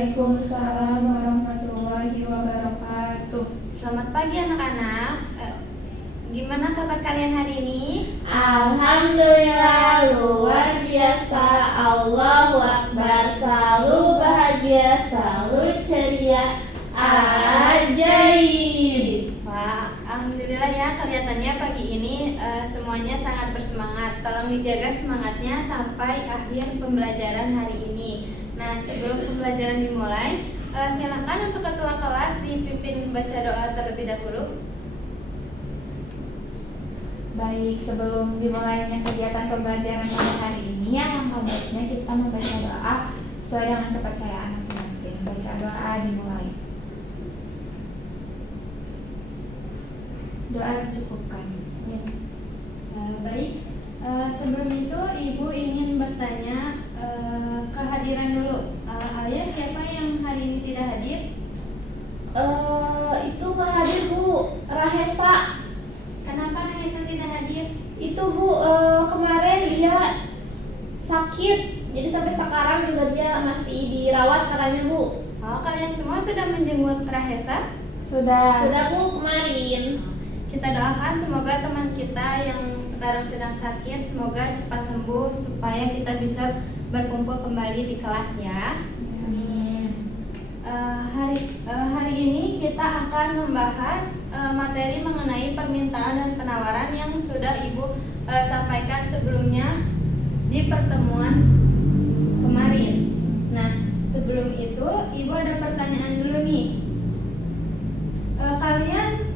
Waalaikumsalam warahmatullahi wabarakatuh. Selamat pagi anak-anak. Gimana kabar kalian hari ini? Alhamdulillah, luar biasa. Allahu Akbar. Selalu bahagia, selalu ceria, ajaib. Wah, alhamdulillah ya, kelihatannya pagi ini semuanya sangat bersemangat. Tolong dijaga semangatnya sampai akhir pembelajaran hari ini. Nah, sebelum pembelajaran dimulai, silakan untuk ketua kelas dipimpin baca doa terlebih dahulu. Baik, sebelum dimulainya kegiatan pembelajaran pada hari ini, alangkah baiknya kita membaca doa sesuai dengan kepercayaan masing-masing. Baca doa dimulai. Doa dicukupkan. Baik, sebelum itu Ibu ingin bertanya kehadiran dulu. Alias siapa yang hari ini tidak hadir? Itu nggak hadir Bu, Rahesa. Kenapa Raisa tidak hadir? Itu Bu, kemarin dia sakit, jadi sampai sekarang juga dia masih dirawat katanya Bu. Oh, kalian semua sudah menjenguk Rahesa? Sudah. Sudah Bu, kemarin. Kita doakan semoga teman kita yang sekarang sedang sakit semoga cepat sembuh supaya kita bisa berkumpul kembali di kelas ya. Amin. Hari ini kita akan membahas materi mengenai permintaan dan penawaran yang sudah Ibu sampaikan sebelumnya di pertemuan kemarin. Nah, sebelum itu Ibu ada pertanyaan dulu nih. Kalian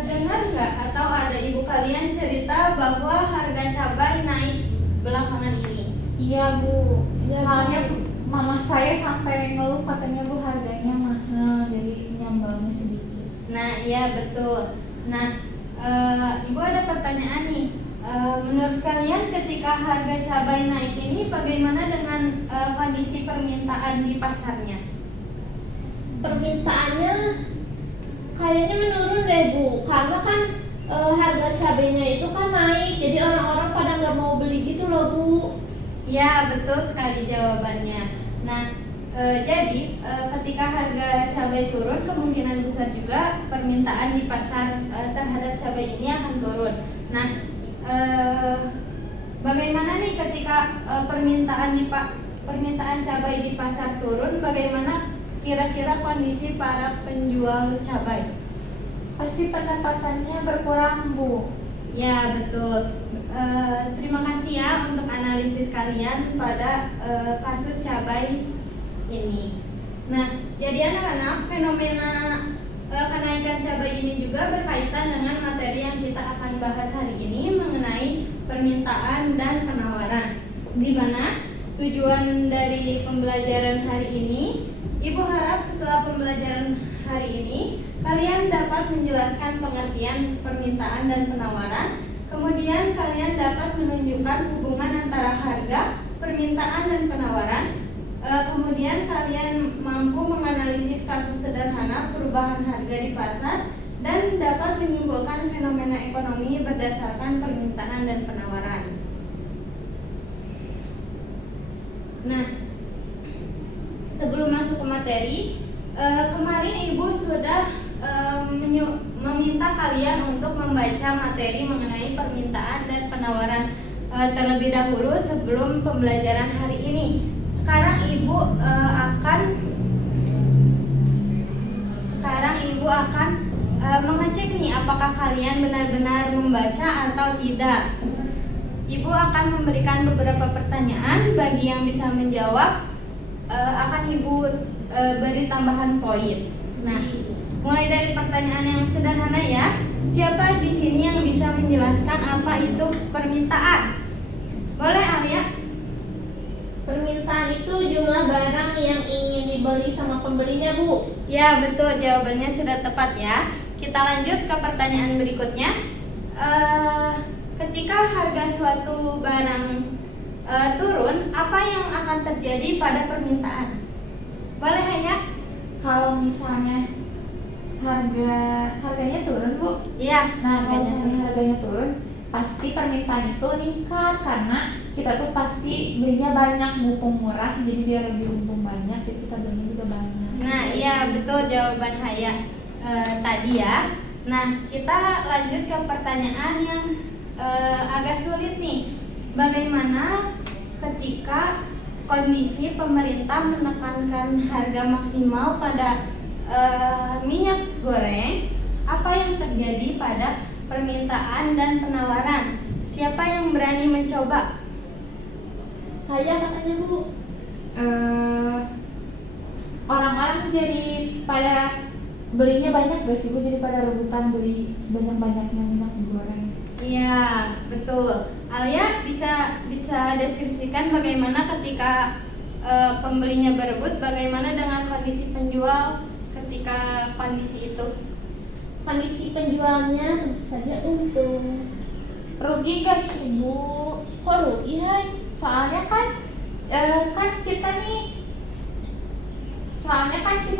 dengar nggak atau ada ibu kalian cerita bahwa harga cabai naik belakangan ini? Iya Bu, Iya, soalnya Bu. mama saya sampai ngeluh katanya Bu harganya mahal, jadi nyambalnya sedikit. Nah, iya betul. Nah, Ibu ada pertanyaan nih. Menurut kalian ketika harga cabai naik ini bagaimana dengan kondisi permintaan di pasarnya? Permintaannya kayaknya menurun deh Bu, karena kan harga cabenya itu kan naik, jadi orang-orang pada nggak mau beli gitu loh Bu. Ya, betul sekali jawabannya. Nah, jadi ketika harga cabai turun, kemungkinan besar juga permintaan di pasar terhadap cabai ini akan turun. Nah, bagaimana nih ketika permintaan cabai di pasar turun? Bagaimana kira-kira kondisi para penjual cabai? Pasti pendapatannya berkurang Bu. Ya, betul. Terima kasih ya untuk analisis kalian pada kasus cabai ini. Nah, jadi anak-anak, fenomena kenaikan cabai ini juga berkaitan dengan materi yang kita akan bahas hari ini mengenai permintaan dan penawaran. Di mana tujuan dari pembelajaran hari ini, Ibu harap setelah pembelajaran hari ini kalian dapat menjelaskan pengertian permintaan dan penawaran. Kemudian kalian dapat menunjukkan hubungan antara harga, permintaan dan penawaran. Kemudian kalian mampu menganalisis kasus sederhana perubahan harga di pasar dan dapat menyimpulkan fenomena ekonomi berdasarkan permintaan dan penawaran. Nah, sebelum masuk ke materi, kemarin Ibu sudah meminta kalian untuk membaca materi mengenai permintaan dan penawaran terlebih dahulu sebelum pembelajaran hari ini. Sekarang Ibu akan mengecek nih apakah kalian benar-benar membaca atau tidak. Ibu akan memberikan beberapa pertanyaan, bagi yang bisa menjawab akan Ibu beri tambahan poin. Nah, mulai dari pertanyaan yang sederhana ya. Siapa di sini yang bisa menjelaskan apa itu permintaan? Boleh Alia? Permintaan itu jumlah barang yang ingin dibeli sama pembelinya Bu. Ya, betul, jawabannya sudah tepat ya. Kita lanjut ke pertanyaan berikutnya. Ketika harga suatu barang turun, apa yang akan terjadi pada permintaan? Boleh ya? Kalau misalnya harganya turun Bu. Iya. Nah, kalau misalnya harganya turun, pasti permintaan itu meningkat karena kita tuh pasti belinya banyak, mumpung murah, jadi biar lebih untung banyak, jadi kita belinya juga juga banyak. Nah, iya betul jawaban Haya tadi ya. Nah, kita lanjut ke pertanyaan yang agak sulit nih. Bagaimana ketika kondisi pemerintah menekankan harga maksimal pada minyak goreng, apa yang terjadi pada permintaan dan penawaran? Siapa yang berani mencoba? Saya katanya Bu. Orang-orang jadi pada belinya banyak gak sih Bu? Jadi pada rebutan beli sebanyak-banyaknya minyak goreng. Iya, betul. Alia bisa deskripsikan bagaimana ketika pembelinya berebut, bagaimana dengan kondisi penjual ketika kondisi itu? Kondisi penjualnya tentu saja untung. Rugi gak sih Bu? Kok rugi Hai? Soalnya kan kita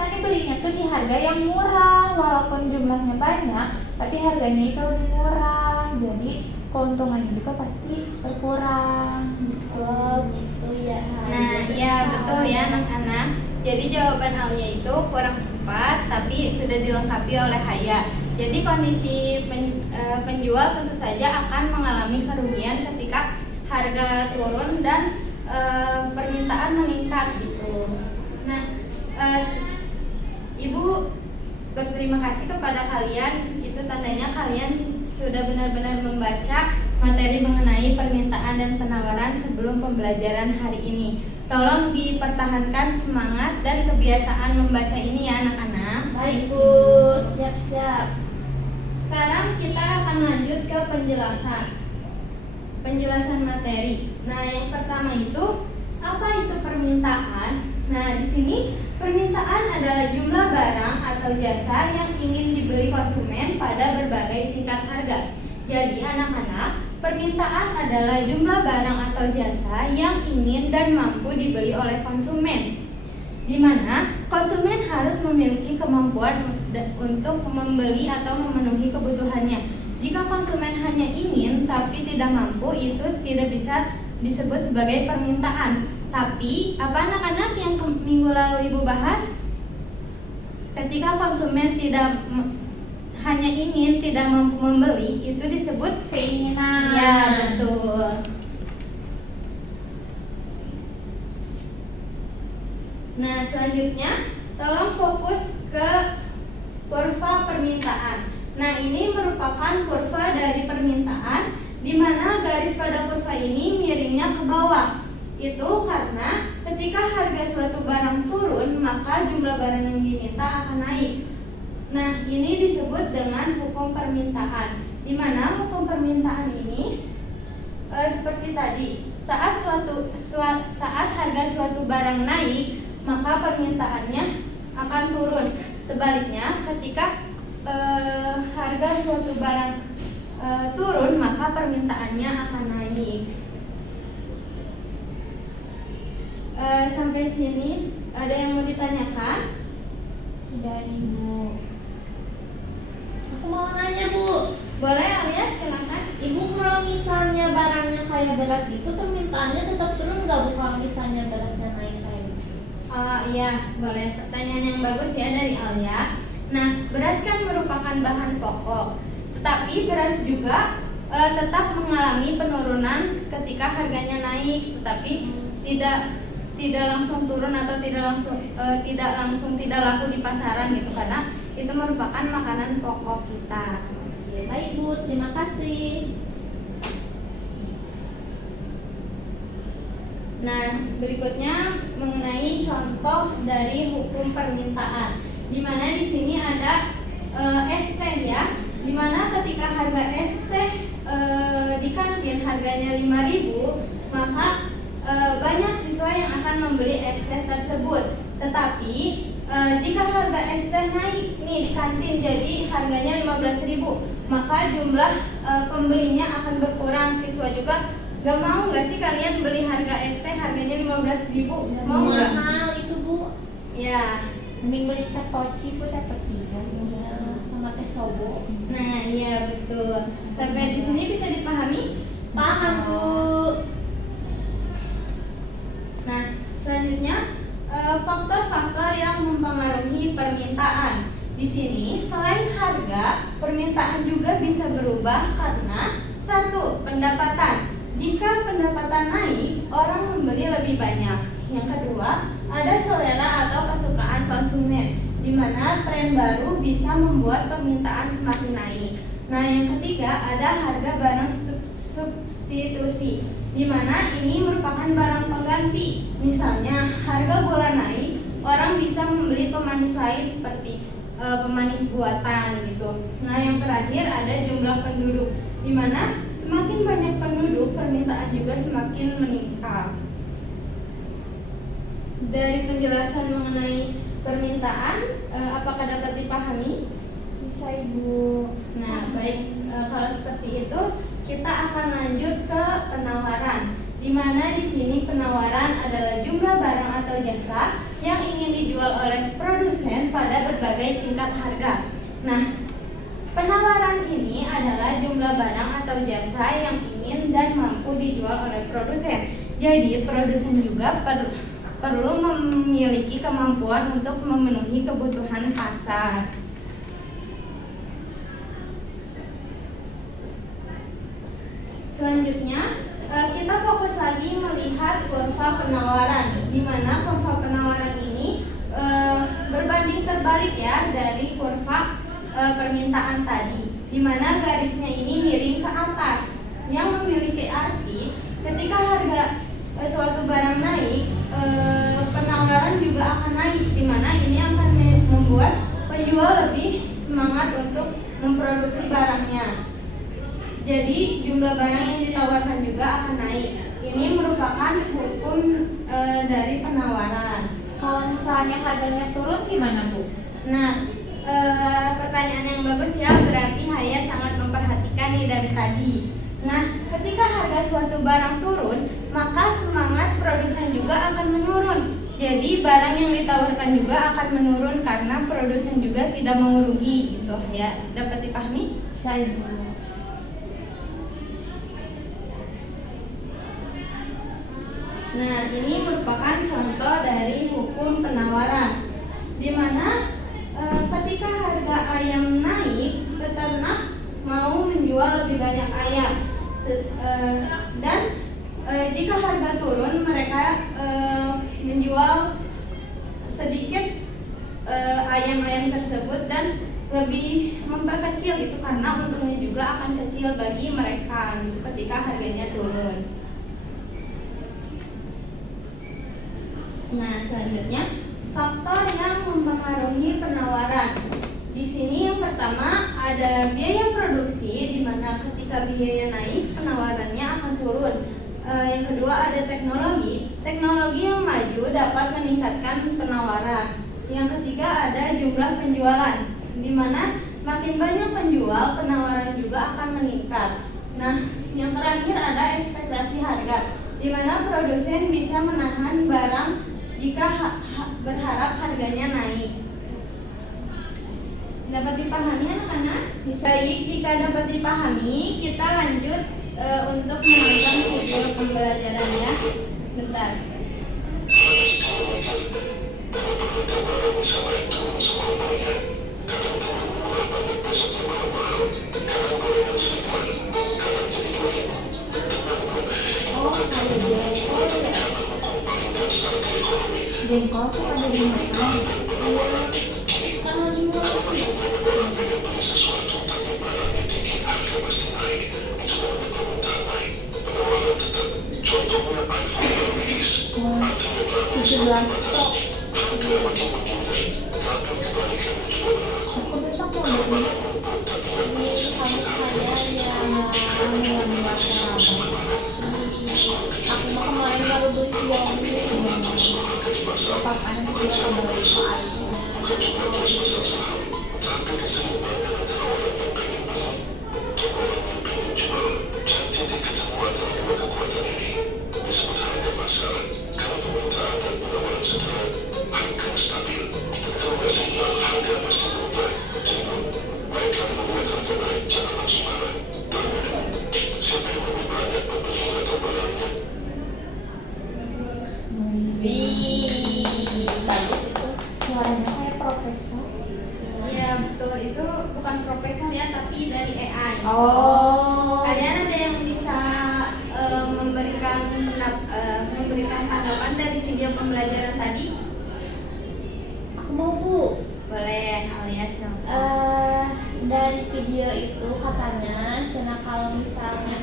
nih belinya tuh di harga yang murah, walaupun jumlahnya banyak, tapi harganya itu lebih murah. Jadi keuntungannya juga pasti berkurang gitu. Oh gitu ya Hai. Nah, iya betul ya anak-anak. Jadi jawaban Alia itu kurang tepat, tapi sudah dilengkapi oleh Haya. Jadi kondisi penjual tentu saja akan mengalami kerugian ketika harga turun dan permintaan meningkat gitu. Nah, Ibu berterima kasih kepada kalian. Itu tandanya kalian sudah benar-benar membaca materi mengenai permintaan dan penawaran sebelum pembelajaran hari ini. Tolong dipertahankan semangat dan kebiasaan membaca ini ya anak-anak. Baik Bu, siap-siap. Sekarang kita akan lanjut ke penjelasan materi. Nah, yang pertama itu apa itu permintaan? Nah, di sini permintaan adalah jumlah barang atau jasa yang ingin dibeli konsumen pada berbagai tingkat harga. Jadi anak-anak, permintaan adalah jumlah barang atau jasa yang ingin dan mampu dibeli oleh konsumen, di mana konsumen harus memiliki kemampuan untuk membeli atau memenuhi kebutuhannya. Jika konsumen hanya ingin tapi tidak mampu, itu tidak bisa disebut sebagai permintaan. Tapi apa anak-anak yang minggu lalu Ibu bahas? Ketika konsumen hanya ingin tidak mampu membeli, itu disebut keinginan. Ya, betul. Nah, selanjutnya tolong fokus ke kurva permintaan. Nah, ini merupakan kurva dari permintaan di mana garis pada kurva ini miringnya ke bawah. Itu karena ketika harga suatu barang turun, maka jumlah barang yang diminta akan naik. Nah, ini disebut dengan hukum permintaan. Di mana hukum permintaan ini seperti tadi, saat harga suatu barang naik, maka permintaannya akan turun. Sebaliknya, ketika harga suatu barang turun, maka permintaannya akan naik. Sampai sini ada yang mau ditanyakan? Tidak Ibu. Aku mau nanya Bu. Boleh Alia, silakan. Ibu kalau misalnya barangnya kayak beras itu permintaannya tetap turun nggak Bu kalau misalnya berasnya naik kayak gitu? Iya, boleh. Pertanyaan yang bagus ya dari Alia. Nah, beras kan merupakan bahan pokok, tetapi beras juga tetap mengalami penurunan ketika harganya naik, tetapi tidak langsung turun atau tidak laku di pasaran gitu, karena itu merupakan makanan pokok kita. Baik Bu, terima kasih. Nah, berikutnya mengenai contoh dari hukum permintaan, di mana di sini ada es teh ya, di mana ketika harga es teh di kantin harganya 5.000, maka banyak siswa yang akan membeli es teh tersebut. Tetapi jika harga es teh naik nih di kantin jadi harganya 15.000, maka jumlah pembelinya akan berkurang. Siswa juga gak mau gak sih kalian beli harga es teh harganya 15.000? Mau gak? Mahal itu Bu. Ya. Mending beli teh poci Bu, teh petiga Sama teh sobo. Nah, iya betul. Sampai di sini bisa dipahami? Paham Bu. Nah, selanjutnya faktor-faktor yang Di sini selain harga, permintaan juga bisa berubah karena satu, pendapatan. Jika pendapatan naik, orang membeli lebih banyak. Yang kedua, ada selera atau kesukaan konsumen, di mana tren baru bisa membuat permintaan semakin naik. Nah, yang ketiga ada harga barang substitusi, di mana ini merupakan barang pengganti. Misalnya, harga gula naik, orang bisa membeli pemanis lain seperti pemanis buatan gitu. Nah, yang terakhir ada jumlah penduduk, di mana semakin banyak penduduk, permintaan juga semakin meningkat. Dari penjelasan mengenai permintaan, apakah dapat dipahami? Bisa Ibu. Nah, baik, kalau seperti itu kita akan lanjut ke penawaran, di mana di sini penawaran adalah jumlah barang atau jasa yang ingin dijual oleh produsen pada berbagai tingkat harga. Nah, penawaran ini adalah jumlah barang atau jasa yang ingin dan mampu dijual oleh produsen. Jadi, produsen juga perlu memiliki kemampuan untuk memenuhi kebutuhan pasar. Selanjutnya, kita fokus lagi melihat kurva penawaran, di mana kurva penawaran ini berbanding terbalik ya dari kurva permintaan tadi, di mana garisnya ini miring ke atas, yang memiliki arti ketika harga suatu barang naik, penawaran juga akan naik, di mana ini akan membuat penjual lebih semangat untuk memproduksi barangnya. Jadi jumlah barang yang ditawarkan juga akan naik. Ini merupakan hukum dari penawaran. Kalau misalnya harganya turun gimana Bu? Nah, pertanyaan yang bagus ya, berarti Haya sangat memperhatikan nih dari tadi. Nah, ketika harga suatu barang turun, maka semangat produsen juga akan menurun. Jadi barang yang ditawarkan juga akan menurun karena produsen juga tidak mau rugi gitu ya. Dapat dipahami? Bisa Ibu. Nah, ini merupakan contoh dari hukum penawaran, di mana ketika harga ayam naik, peternak mau menjual lebih banyak ayam, dan jika harga turun, mereka menjual sedikit ayam-ayam tersebut dan lebih memperkecil itu karena untungnya juga akan kecil bagi mereka gitu ketika harganya turun. Nah, selanjutnya faktor yang mempengaruhi penawaran. Di sini yang pertama ada biaya produksi, di mana ketika biaya naik penawarannya akan turun. Yang kedua ada teknologi. Teknologi yang maju dapat meningkatkan penawaran. Yang ketiga ada jumlah penjualan, di mana makin banyak penjual penawaran juga akan meningkat. Nah, yang terakhir ada ekspektasi harga, di mana produsen bisa menahan barang jika berharap harganya naik. Dapat dipahami anak-anak? Baik, jika dapat dipahami, kita lanjut untuk menonton video pembelajaran ya. Bentar. Jengkol suka dari mana? Wah, 17 stok. Aku besok mau beli. Ini kamu saya yang aku mau kemarin baru beli Xiaomi. Papan dia kembali soal. Suaranya kayak profesor. Iya betul, itu bukan profesor ya, tapi dari AI. Oh. Kalian ada yang bisa memberikan tanggapan dari video pembelajaran tadi? Aku mau Bu. Boleh, alias silakan. Dari video itu katanya, karena kalau misalnya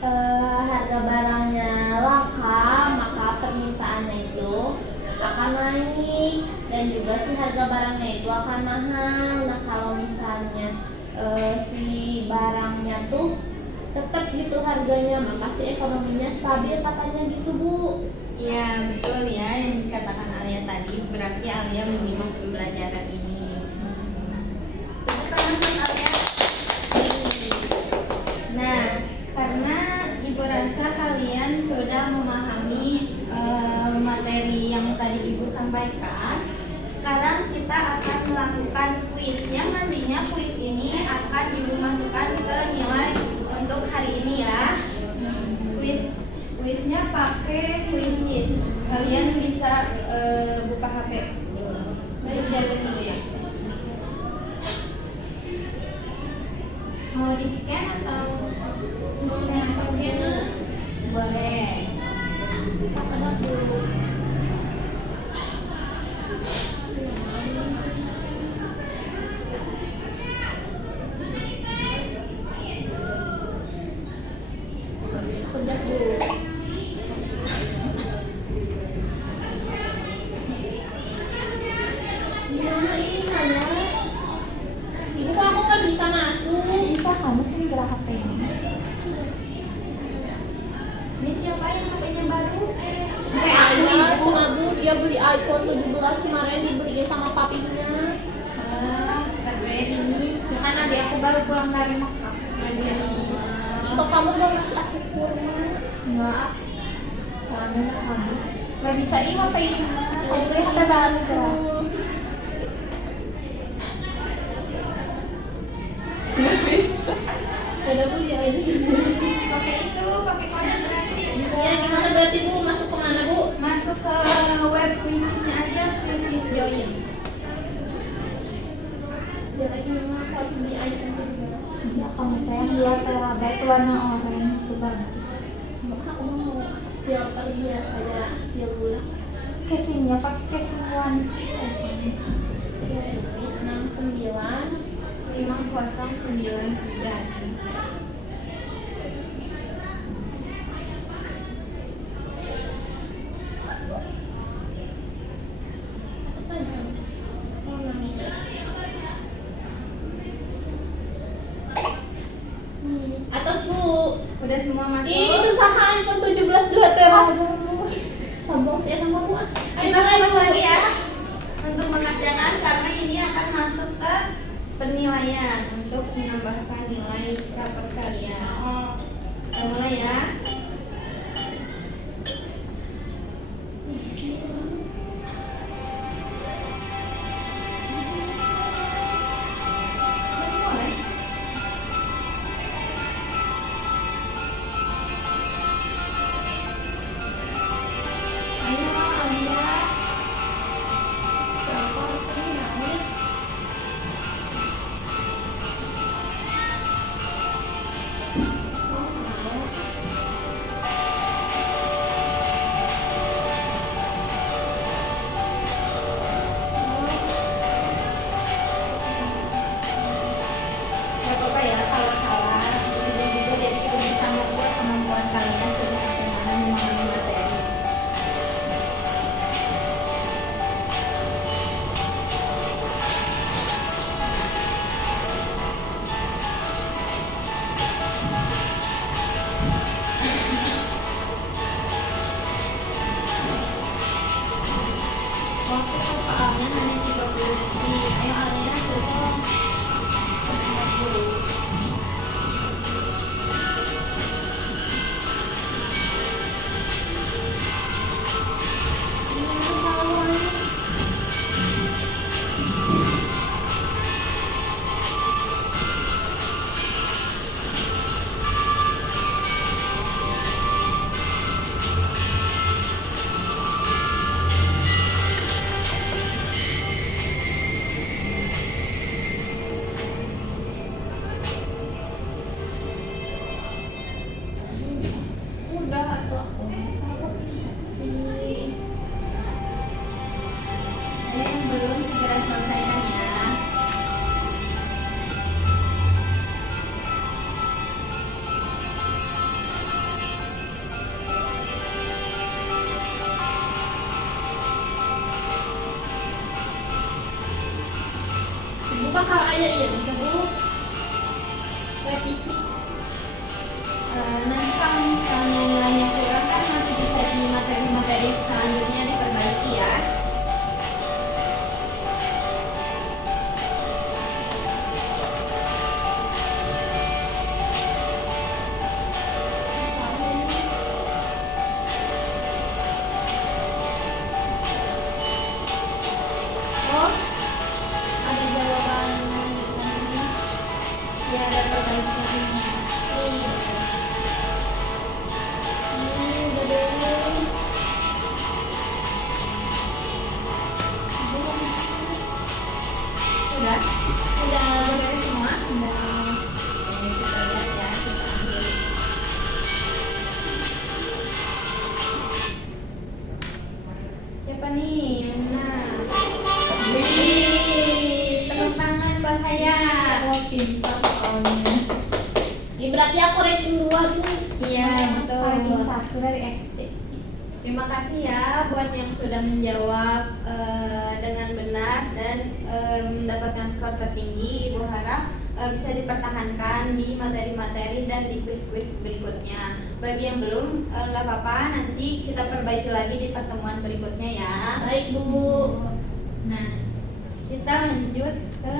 harga barangnya langka, maka permintaannya itu akan naik, dan juga si harga barangnya itu akan mahal. Nah kalau misalnya si barangnya tuh tetap gitu harganya, maka si ekonominya stabil katanya gitu Bu. Iya betul ya, yang dikatakan Alia tadi, berarti Alia menyimak pembelajaran ini. Tepuk tangan buat Alia. Nah, karena Ibu rasa kalian sudah memahami materi yang tadi Ibu sampaikan, sekarang kita akan melakukan kuis yang nantinya kuis ini akan Ibu masukkan ke nilai untuk hari ini ya. Kuisnya pakai Quizzes. Kalian bisa buka HP. Ibu siapin dulu ya. Mau di scan atau boleh? Ada Bu. Udah Bu. Gimana ini Naya? Ibu kok aku nggak bisa masuk? Bisa kamu sih gerak HP ini. Ini siapa yang HP-nya baru? Ayah, cuma Bu, dia beli iPhone 17 kemarin, dibeliin sama papinya. Keren ini. Kan adik aku baru pulang dari Mekah. Atau kamu mau ngasih aku kurma? Enggak. Soalnya udah habis. Nggak bisa ini HP ini. Kamu beli HP baru gerak. Nggak bisa. Udah Bu, dia aja sih. Pakai itu, pakai kode berarti. Ya gimana berarti Bu, masuk kemana Bu? Masuk ke web Quizzes-nya aja, Quizzes join. Dia lagi memang aku harus beli iPhone 17. Ya kamu teh yang 2 terabyte warna oranye itu bagus. Maka aku mau silver biar kayak silver. Casingnya pakai casing One Piece iPhone. Ya ini 69. 5093. Atas Bu. Udah semua masuk? Itu saha iPhone 17 2 tera. Sombong sih sama Bu. Kita fokus lagi ya untuk mengerjakan, karena ini akan masuk ke penilaian untuk menambahkan nilai rapor kalian. Kita mulai ya. Mulai. Ayo Alia. Siapa ini namanya? Oh, salah. sudah selesai kan ya? Ibu bakal ayah ya Bu revisi. Nanti kalau misalnya nilainya kurang kan masih bisa di materi-materi selanjutnya diperbaiki ya. Oh, ada jawaban lanjutannya. Ya, ada perbaikannya. Udah deh. Udah? Udah. Udah beres semua? Udah. Oke, kita lihat ya, kita ambil. Siapa nih yang menang? Wih, tepuk tangan bahaya. Oh, pintar soalnya. Ya berarti aku ranking 2 Bu. Iya, Ranking betul. 1 dari SD. Terima kasih ya buat yang sudah menjawab dengan benar dan mendapatkan skor tertinggi. Ibu harap bisa dipertahankan di materi-materi dan di kuis-kuis berikutnya. Bagi yang belum, nggak apa-apa, nanti kita perbaiki lagi di pertemuan berikutnya ya. Baik Bu. Nah, kita lanjut ke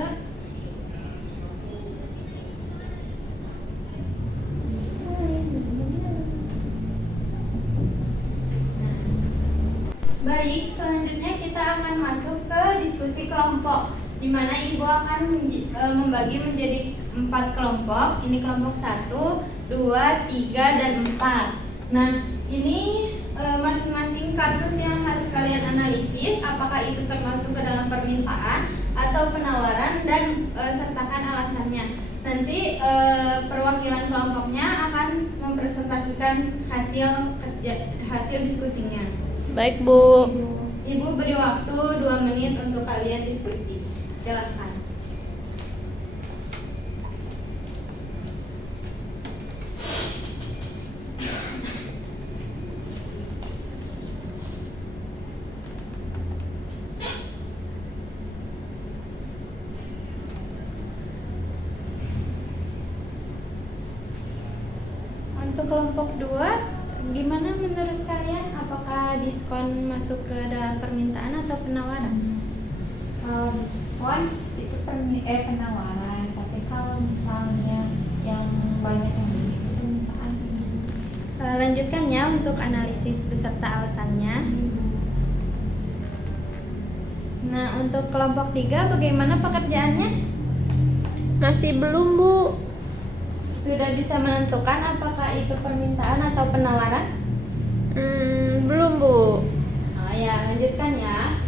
Baik, selanjutnya kita akan masuk ke diskusi kelompok, di mana Ibu akan membagi menjadi 4 kelompok. Ini kelompok 1, 2, 3, dan 4. Nah, ini masing-masing kasus yang harus kalian analisis, apakah itu termasuk ke dalam permintaan atau penawaran, dan sertakan alasannya. Nanti perwakilan kelompoknya akan mempresentasikan hasil diskusinya. Baik Bu. Ibu beri waktu 2 menit untuk kalian diskusi. Silakan. Untuk kelompok 2, gimana menurut kalian? Apakah diskon masuk ke dalam permintaan atau penawaran? Kalau diskon itu penawaran, tapi kalau misalnya yang banyak yang beli itu permintaan. Lanjutkan ya untuk analisis beserta alasannya. Nah, untuk kelompok 3 bagaimana pekerjaannya? Masih belum Bu. Sudah bisa menentukan apakah itu permintaan atau penawaran? Belum Bu. Oh ya, lanjutkan ya.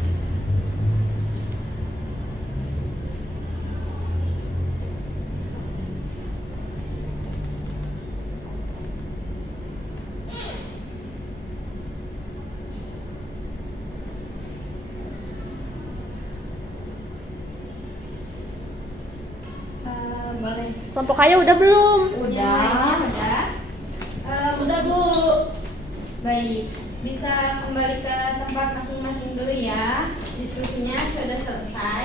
Boleh. Kelompok kaya udah belum? Yang lainnya udah. Udah Bu. Baik, bisa kembali ke tempat masing-masing dulu ya. Diskusinya sudah selesai.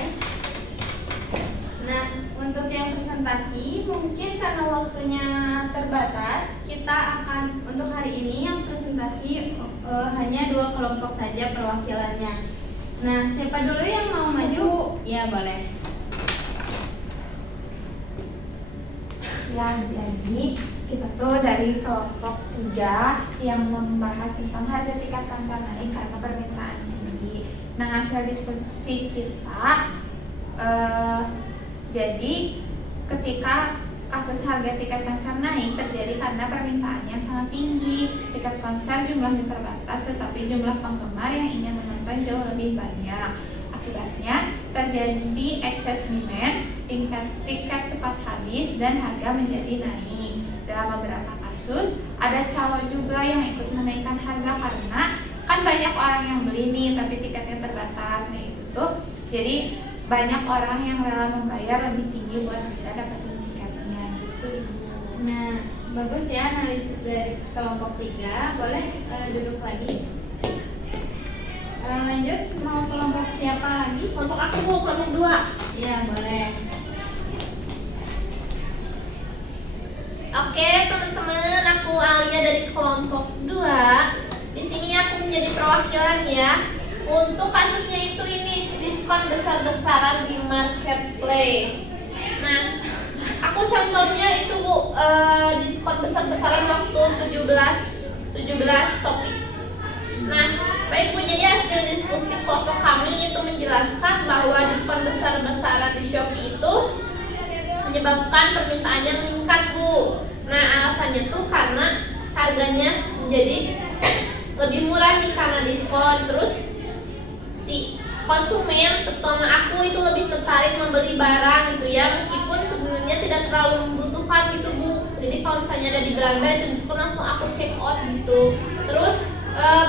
Nah, untuk yang presentasi mungkin karena waktunya terbatas, kita akan untuk hari ini yang presentasi hanya 2 kelompok saja perwakilannya. Nah, siapa dulu yang mau maju? Ya, boleh. Ya, jadi kita tuh dari kelompok 3 yang membahas tentang harga tiket konser naik karena permintaan tinggi. Nah, hasil diskusi kita jadi ketika kasus harga tiket konser naik terjadi karena permintaannya sangat tinggi. Tiket konser jumlahnya terbatas, tetapi jumlah penggemar yang ingin menonton jauh lebih banyak. Akibatnya terjadi excess demand, tiket cepat habis, dan harga menjadi naik. Dalam beberapa kasus ada calo juga yang ikut menaikkan harga karena kan banyak orang yang beli nih tapi tiketnya terbatas. Nah itu tuh jadi banyak orang yang rela membayar lebih tinggi buat bisa dapetin tiketnya gitu Ibu. Nah, bagus ya analisis dari kelompok 3. Boleh duduk lagi. Lanjut, mau kelompok siapa lagi? Kelompok aku Bu, kelompok 2. Iya, boleh. Oke teman-teman, aku Alia dari kelompok 2. Di sini aku menjadi perwakilan ya. Untuk kasusnya itu ini diskon besar-besaran di marketplace. Nah, aku contohnya itu Bu, diskon besar-besaran waktu 17 Shopee. Nah, baik Bu, jadi hasil diskusi kelompok kami itu menjelaskan bahwa diskon besar-besaran di Shopee itu menyebabkan permintaannya meningkat Bu. Nah, alasannya tuh karena harganya menjadi lebih murah nih karena diskon. Terus si konsumen terutama aku itu lebih tertarik membeli barang gitu ya, meskipun sebenarnya tidak terlalu membutuhkan gitu Bu. Jadi kalau misalnya ada di beranda itu diskon langsung aku check out gitu. Terus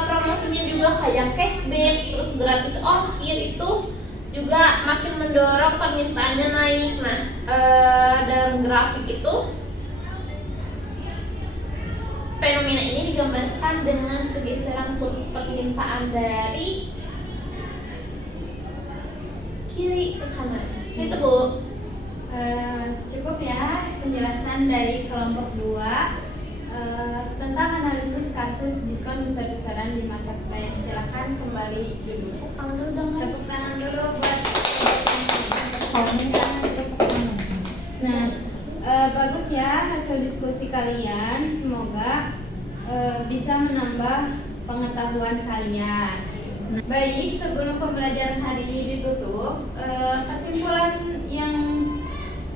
promosinya juga kayak cashback, terus gratis ongkir itu juga makin mendorong permintaannya naik. Nah, dalam grafik itu fenomena ini digambarkan dengan pergeseran kurva permintaan dari kiri ke kanan. Itu Bu. Cukup ya penjelasan dari kelompok 2 tentang analisis kasus diskon besar-besaran di marketplace. Silakan kembali duduk. Tepuk tangan dulu dong, guys. Tepuk tangan dulu buat. Nah, bagus ya hasil diskusi kalian. Semoga bisa menambah pengetahuan kalian. Nah, baik, sebelum pembelajaran hari ini ditutup, kesimpulan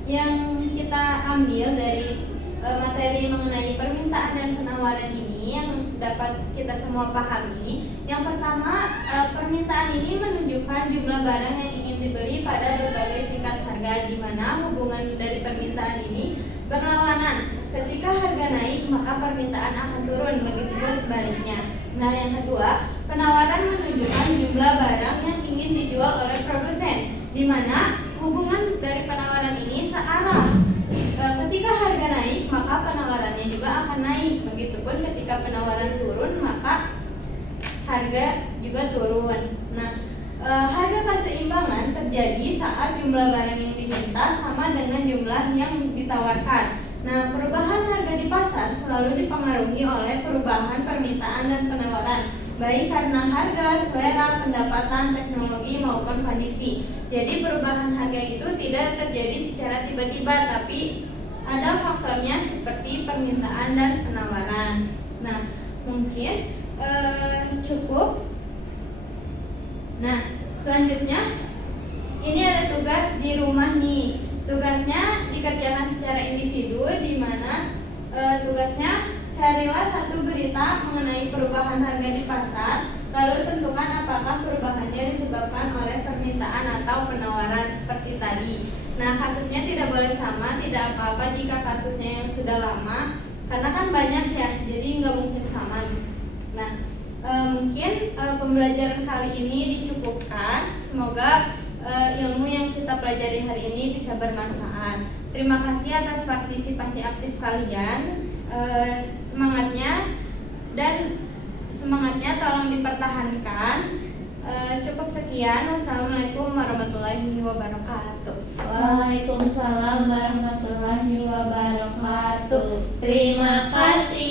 yang kita ambil dari materi mengenai permintaan dan penawaran ini yang dapat kita semua pahami. Yang pertama, permintaan ini menunjukkan jumlah barang yang ingin dibeli pada berbagai tingkat harga, di mana hubungan dari permintaan ini berlawanan. Ketika harga naik, maka permintaan akan turun, begitupun sebaliknya. Nah, yang kedua, penawaran menunjukkan jumlah barang yang ingin dijual oleh produsen, di mana hubungan dari penawaran ini searah. Ketika harga naik, maka penawarannya juga akan naik. Begitupun ketika penawaran turun, maka harga juga turun. Nah, harga keseimbangan terjadi saat jumlah barang yang diminta sama dengan jumlah yang ditawarkan. Nah, perubahan harga di pasar selalu dipengaruhi oleh perubahan permintaan dan penawaran, baik karena harga, selera, pendapatan, teknologi maupun kondisi. Jadi perubahan harga itu tidak terjadi secara tiba-tiba, tapi ada faktornya seperti permintaan dan penawaran. Nah, mungkin cukup. Nah, selanjutnya ini ada tugas di rumah nih. Tugasnya dikerjakan secara individu, di mana tugasnya carilah satu berita mengenai perubahan harga di pasar, lalu tentukan apakah perubahannya disebabkan oleh permintaan atau penawaran seperti tadi. Nah, kasusnya tidak boleh sama, tidak apa-apa jika kasusnya yang sudah lama, karena kan banyak ya, jadi nggak mungkin sama. Nah, mungkin pembelajaran kali ini dicukupkan. Semoga ilmu yang kita pelajari hari ini bisa bermanfaat. Terima kasih atas partisipasi aktif kalian. Semangatnya tolong dipertahankan. Cukup sekian. Wassalamualaikum warahmatullahi wabarakatuh. Waalaikumsalam warahmatullahi wabarakatuh. Terima kasih.